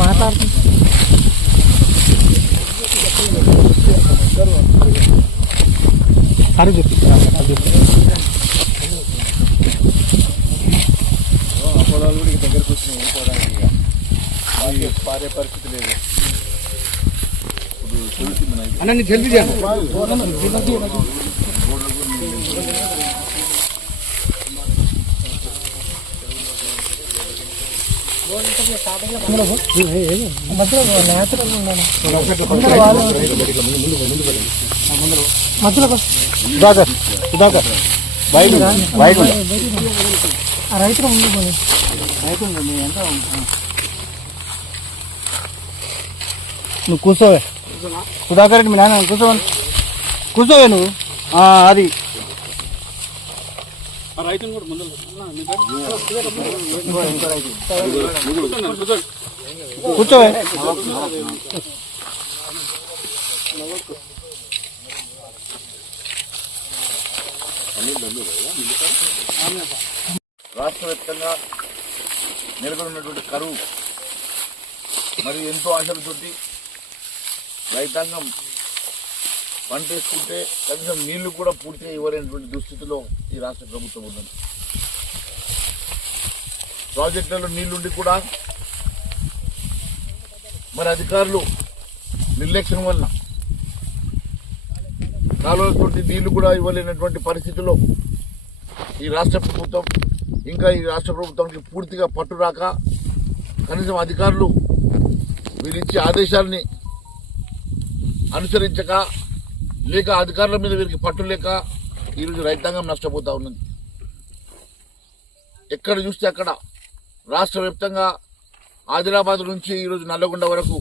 మాట్లాడుతుంది సరే చెప్పి పొలాలు కూడా దగ్గరకు వచ్చినాయి పోవడానికి పారే పరిస్థితి లేదు. అన్న నీ జల్దీ చేయాలి. రైతులు ముందు నువ్వు కూర్చోవే సుధాకర్ రెడ్డి మీ నాన్న కూర్చోవే నువ్వు అది కూర్చోవే. రాష్ట్ర వ్యాప్తంగా నెలకొన్నటువంటి కరువు మరియు ఎంతో ఆశలతోటి రైతాంగం పంట వేసుకుంటే కనీసం నీళ్లు కూడా పూర్తిగా ఇవ్వలేనటువంటి దుస్థితిలో ఈ రాష్ట్ర ప్రభుత్వం ఉన్నది. ప్రాజెక్టులలో నీళ్లుండి కూడా మరి అధికారులు నిర్లక్ష్యం వల్ల కాలువలతోటి నీళ్లు కూడా ఇవ్వలేనటువంటి పరిస్థితిలో ఈ రాష్ట్ర ప్రభుత్వం ఈ రాష్ట్ర ప్రభుత్వానికి పూర్తిగా పట్టు రాక కనీసం అధికారులు వీరిచ్చే ఆదేశాలని అనుసరించక లేక అధికారుల మీద వీరికి పట్టు లేక ఈరోజు రైతాంగం నష్టపోతా ఉన్నది. ఎక్కడ చూస్తే అక్కడ రాష్ట్ర వ్యాప్తంగా ఆదిలాబాద్ నుంచి ఈరోజు నల్లగొండ వరకు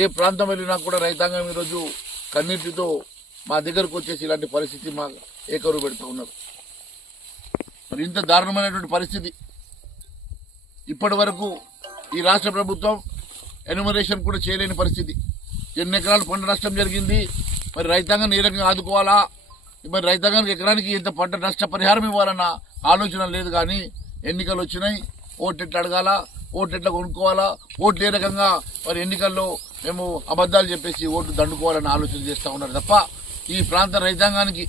ఏ ప్రాంతం వెళ్ళినా కూడా రైతాంగం ఈరోజు కన్నీటితో మా దగ్గరకు వచ్చేసి ఇలాంటి పరిస్థితి మా ఏకరువు పెడుతూ ఉన్నారు. మరి ఇంత దారుణమైనటువంటి పరిస్థితి ఇప్పటి వరకు ఈ రాష్ట్ర ప్రభుత్వం ఎన్యుమరేషన్ కూడా చేయలేని పరిస్థితి. ఎన్ని ఎకరాలు పంట నష్టం జరిగింది, మరి రైతాంగాన్ని ఏ రకంగా ఆదుకోవాలా, మరి రైతాంగానికి ఎకరానికి ఇంత పంట నష్ట పరిహారం ఇవ్వాలన్న ఆలోచన లేదు. కానీ ఎన్నికలు వచ్చినాయి, ఓట్లు ఎట్లా అడగాలా, ఓట్లు ఎట్లా కొనుక్కోవాలా, ఓట్లు ఏ రకంగా మరి ఎన్నికల్లో మేము అబద్దాలు చెప్పేసి ఓట్లు దండుకోవాలని ఆలోచన చేస్తూ ఉన్నారు తప్ప ఈ ప్రాంత రైతాంగానికి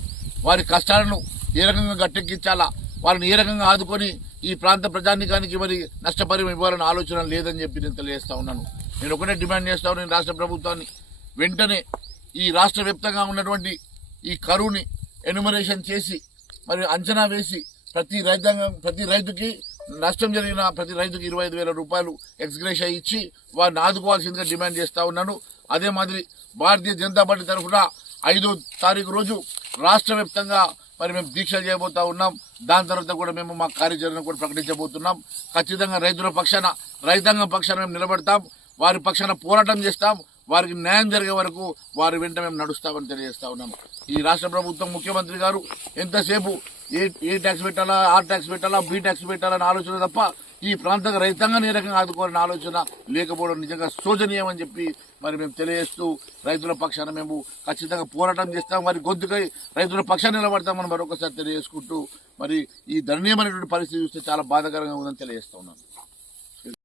వారి కష్టాలను ఏ రకంగా గట్టెక్కించాలా, వారిని ఏ రకంగా ఆదుకొని ఈ ప్రాంత ప్రజానికానికి మరి నష్టపరిహారం ఇవ్వాలని ఆలోచన లేదని చెప్పి నేను తెలియజేస్తా ఉన్నాను. నేను ఒకటే డిమాండ్ చేస్తా ఉన్నాను, రాష్ట్ర ప్రభుత్వాన్ని వెంటనే ఈ రాష్ట్ర వ్యాప్తంగా ఉన్నటువంటి ఈ కరువుని ఎన్యుమరేషన్ చేసి మరి అంచనా వేసి ప్రతి రైతుకి నష్టం జరిగిన ప్రతి రైతుకి 25,000 రూపాయలు ఎక్స్గ్రేషియా ఇచ్చి వారిని ఆదుకోవాల్సిందిగా డిమాండ్ చేస్తా ఉన్నాను. అదే మాదిరి భారతీయ జనతా పార్టీ తరఫున 5వ తారీఖు రోజు రాష్ట్ర వ్యాప్తంగా మరి మేము దీక్ష చేయబోతా ఉన్నాం. దాని తర్వాత కూడా మేము మా కార్యాచరణ కూడా ప్రకటించబోతున్నాం. ఖచ్చితంగా రైతాంగం పక్షాన మేము నిలబడతాం, వారి పక్షాన పోరాటం చేస్తాం. వారికి న్యాయం జరిగే వరకు వారి వెంట మేము నడుస్తామని తెలియజేస్తా ఉన్నాము. ఈ రాష్ట్ర ప్రభుత్వం ముఖ్యమంత్రి గారు ఎంతసేపు ఏ ట్యాక్స్ పెట్టాలా, ఆ ట్యాక్స్ పెట్టాలా, బి ట్యాక్స్ పెట్టాలని ఆలోచన తప్ప ఈ ప్రాంత రైతాంగాన్ని ఏ రకంగా ఆదుకోవాలని ఆలోచన లేకపోవడం నిజంగా శోచనీయం అని చెప్పి మరి మేము తెలియజేస్తూ రైతుల పక్షాన మేము ఖచ్చితంగా పోరాటం చేస్తాం, వారి గొంతుకై రైతుల పక్షాన్ని నిలబడతామని మరొకసారి తెలియజేసుకుంటూ మరి ఈ దయనీయమైనటువంటి పరిస్థితి చూస్తే చాలా బాధాకరంగా ఉందని తెలియజేస్తా ఉన్నాను.